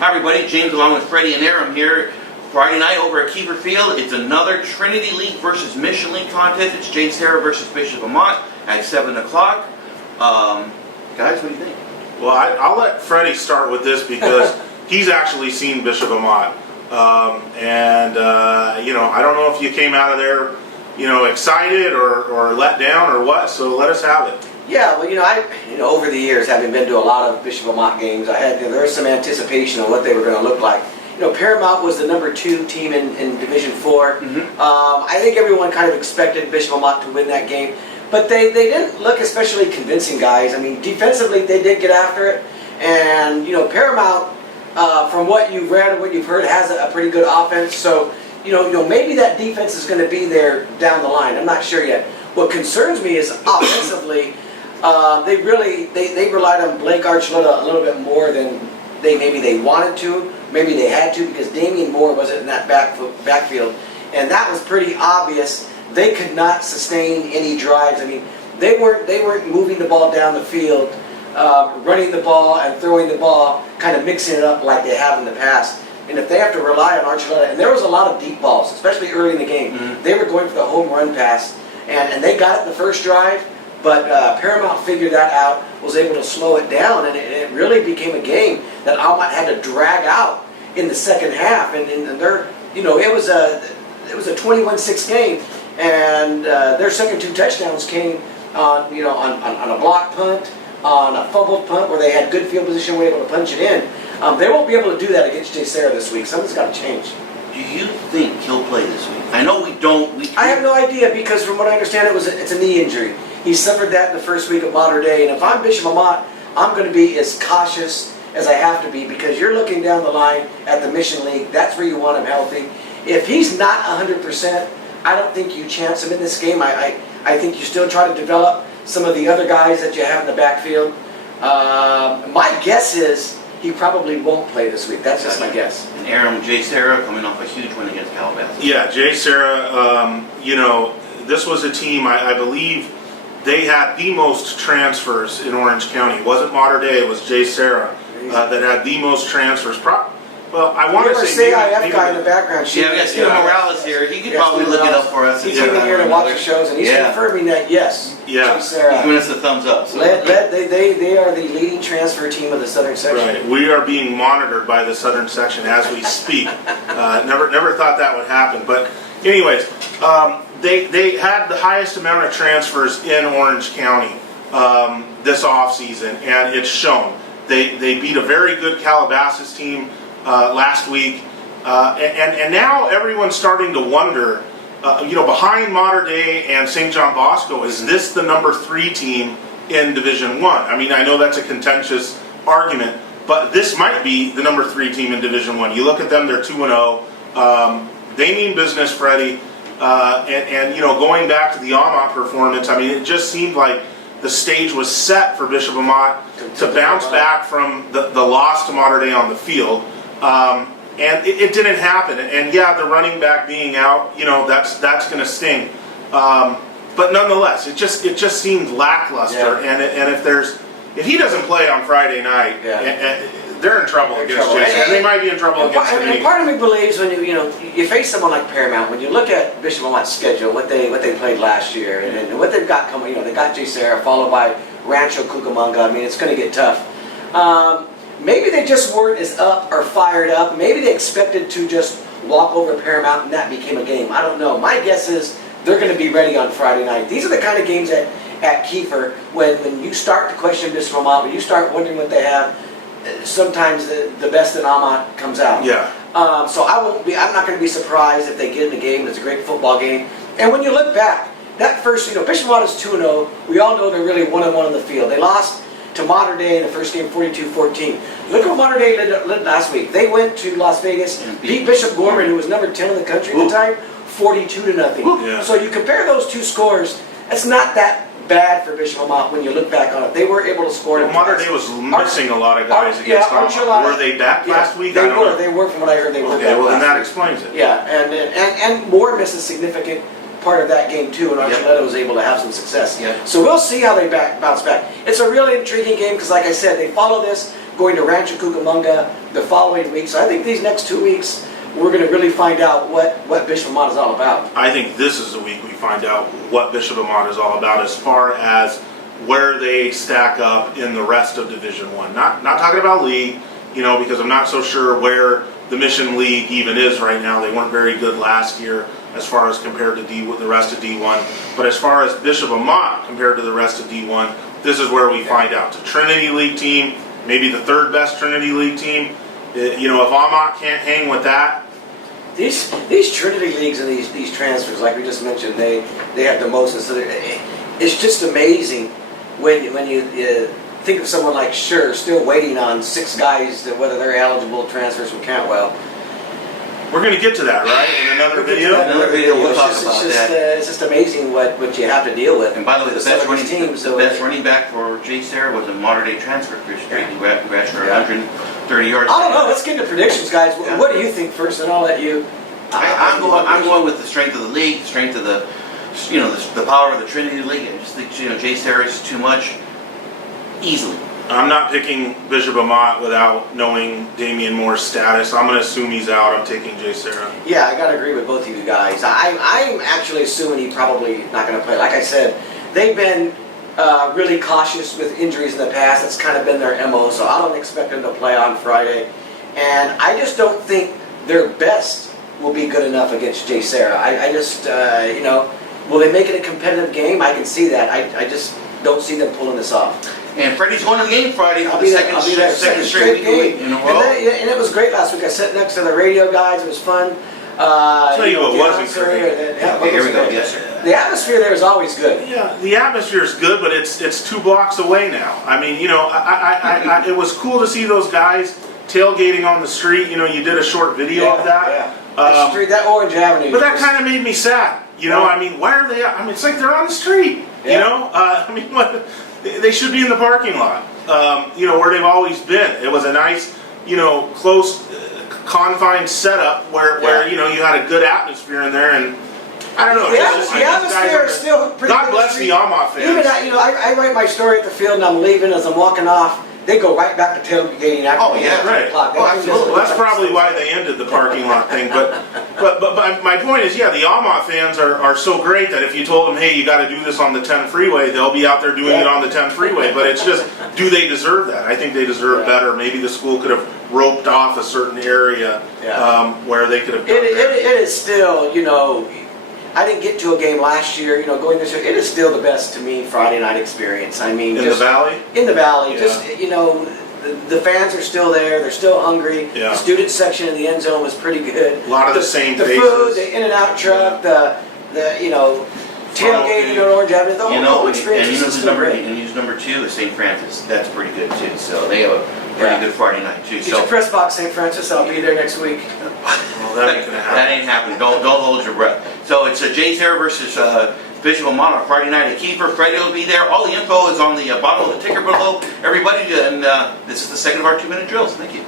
Hi everybody, James along with Freddie and Aram here. Friday night over at Kiefer Field. It's another Trinity League versus Mission League contest. It's JSerra versus Bishop Amat at 7 o'clock. Guys, what do you think? Well, I'll let Freddie start with this because he's actually seen Bishop Amat. I don't know if you came out of there, excited or let down or what, so let us have it. Yeah, well, over the years, having been to a lot of Bishop Amat games, there was some anticipation of what they were going to look like. Paramount was the #2 team in Division 4. I think everyone kind of expected Bishop Amat to win that game, but they didn't look especially convincing, guys. I mean, defensively, they did get after it, and Paramount, from what you've read and what you've heard, has a pretty good offense. So, maybe that defense is going to be there down the line. I'm not sure yet. What concerns me is offensively, they relied on Blake Archuleta a little bit more than maybe they wanted to, maybe they had to, because Damian Moore wasn't in that backfield, and that was pretty obvious. They could not sustain any drives. I mean, they weren't moving the ball down the field, running the ball and throwing the ball, kind of mixing it up like they have in the past. And if they have to rely on Archuleta, and there was a lot of deep balls, especially early in the game, they were going for the home run pass, and they got it the first drive. But Paramount figured that out, was able to slow it down, and it really became a game that Amat had to drag out in the second half. And they're, it was a 21-6 game, and their second 2 touchdowns came on a block punt, on a fumbled punt where they had good field position, were able to punch it in. They won't be able to do that against JSerra this week. Something's got to change. Do you think he'll play this week? I know we don't. I have no idea, because from what I understand, it's a knee injury. He suffered that in the first week of Modern Day, and if I'm Bishop Amat, I'm going to be as cautious as I have to be, because you're looking down the line at the Mission League. That's where you want him healthy. If he's not 100%, I don't think you chance him in this game. I think you still try to develop some of the other guys that you have in the backfield. My guess is he probably won't play this week. That's just my guess. And Aram, JSerra coming off a huge win against Calabasas. Yeah, JSerra, this was a team, I believe, they had the most transfers in Orange County. It wasn't Modern Day, it was JSerra that had the most transfers. Well, I want to say maybe guy in the background. Yeah, we got Steve Morales here. He could probably look it up for us. He came in here to watch the shows, and he's confirming that, yes, JSerra. He's giving us a thumbs up. So. They are the leading transfer team of the Southern Section. Right. We are being monitored by the Southern Section as we speak. Never thought that would happen. But anyways, they had the highest amount of transfers in Orange County this offseason, and it's shown. They beat a very good Calabasas team last week, and now everyone's starting to wonder, behind Modern Day and St. John Bosco, is this the #3 team in Division 1? I mean, I know that's a contentious argument, but this might be the #3 team in Division 1. You look at them, they're 2-0. They mean business, Freddie. Going back to the Amat performance, I mean, it just seemed like the stage was set for Bishop Amat to bounce back from the loss to Modern Day on the field. And it didn't happen. And yeah, the running back being out, that's going to sting. But nonetheless, it just seemed lackluster. Yeah. And if he doesn't play on Friday night, they're in trouble against JSerra. They might be in trouble against me. And part of me believes when you face someone like Paramount, when you look at Bishop Amat's schedule, what they played last year, and what they've got coming, they got JSerra followed by Rancho Cucamonga. I mean, it's going to get tough. Maybe they just weren't as up or fired up. Maybe they expected to just walk over Paramount and that became a game. I don't know. My guess is they're going to be ready on Friday night. These are the kind of games at Kiefer when you start to question Bishop Amat, when you start wondering what they have, sometimes the best in Amat comes out. Yeah. So I'm not going to be surprised if they get in the game. It's a great football game. And when you look back, that first, Bishop Amat is 2-0. We all know they're really 1-1 on the field. They lost to Modern Day in the first game, 42-14. Look what Modern Day did last week. They went to Las Vegas, beat Bishop Gorman, who was #10 in the country at the time, 42-0. Yeah. So you compare those two scores, it's not that bad for Bishop Amat when you look back on it. They were able to score. Well, Modern Day was missing a lot of guys against Amat. Were they back last week? They were. They were, from what I heard. They were. Okay, well then that explains it. Yeah, and Moore missed a significant part of that game too, and Yep. Archuleta was able to have some success. Yep. So we'll see how they bounce back. It's a really intriguing game because, like I said, they follow this going to Rancho Cucamonga the following week. So I think these next 2 weeks we're going to really find out what Bishop Amat is all about. I think this is the week we find out what Bishop Amat is all about as far as where they stack up in the rest of Division One. Not talking about league, because I'm not so sure where the Mission League even is right now. They weren't very good last year as far as compared to the rest of D1. But as far as Bishop Amat compared to the rest of D1, this is where we find out. The Trinity League team, maybe the third best Trinity League team. If Amat can't hang with that. These Trinity Leagues and these transfers, like we just mentioned, they have the most. And so it's just amazing when you think of someone like Scher still waiting on 6 guys, whether they're eligible transfers from Cantwell. We're going to get to that, right? In another video? Another video, we'll talk It's about just, that. it's just amazing what you have to deal with. And by the way, the with some best of running, these teams. the best running back for JSerra was a modern-day transfer, Chris Drake. He ran for 130 yards. I don't know. Let's get into predictions, guys. Yeah. What do you think first, and I'll let you. I'm going with the strength of the league, the strength of the power of the Trinity League. I just think JSerra is too much easily. I'm not picking Bishop Amat without knowing Damian Moore's status. I'm going to assume he's out. I'm taking JSerra. Yeah, I got to agree with both of you guys. I'm actually assuming he's probably not going to play. Like I said, they've been really cautious with injuries in the past. That's kind of been their MO, so I don't expect them to play on Friday. And I just don't think their best will be good enough against JSerra. I just, will they make it a competitive game? I can see that. I just don't see them pulling this off. And Freddie's going to the game Friday for I'll the be there. second straight week in a row. And it was great last week. I sat next to the radio guys. It was fun. Tell you what wasn't great. Okay, here we go. Yes, sir. The atmosphere there is always good. Yeah, the atmosphere is good, but it's 2 blocks away now. I mean, it was cool to see those guys tailgating on the street. You did a short video of that. The street, that Orange Avenue. But that kind of made me sad. I mean, why are they? I mean, it's like they're on the street. I mean, they should be in the parking lot. Where they've always been. It was a nice, close, confined setup where you had a good atmosphere in there, and I don't know. The atmosphere is still pretty God good. bless the Amat fans. Even I write my story at the field, and I'm leaving as I'm walking off. They go right back to tailgating after. Oh, yeah, right. Oh, absolutely. Well, that's probably why they ended the parking lot thing. But my point is, the Amat fans are so great that if you told them, hey, you got to do this on the 10 freeway, they'll be out there doing it on the 10 freeway. But it's just, do they deserve that? I think they deserve better. Maybe the school could have roped off a certain area where they could have done that. It is still, I didn't get to a game last year, going this year. It is still the best to me Friday night experience. I mean, In the Valley? In the Valley, Yeah. just the fans are still there. They're still hungry. Yeah. The student section in the end zone was pretty good. A lot of the same The faces. food, the In-N-Out truck, the tailgating on Orange Avenue. The whole experience is who's still great. and who's number 2 is St. Francis. That's pretty good too. So they have a pretty good Friday night too. Get your press box, St. Francis. I'll be there next week. Well, that ain't gonna happen. That ain't happening. Don't hold your breath. So it's JSerra versus Bishop Amat on Friday night at Kiefer. Freddie will be there. All the info is on the bottom of the ticker below. Everybody, and this is the second of our 2-minute drills. Thank you.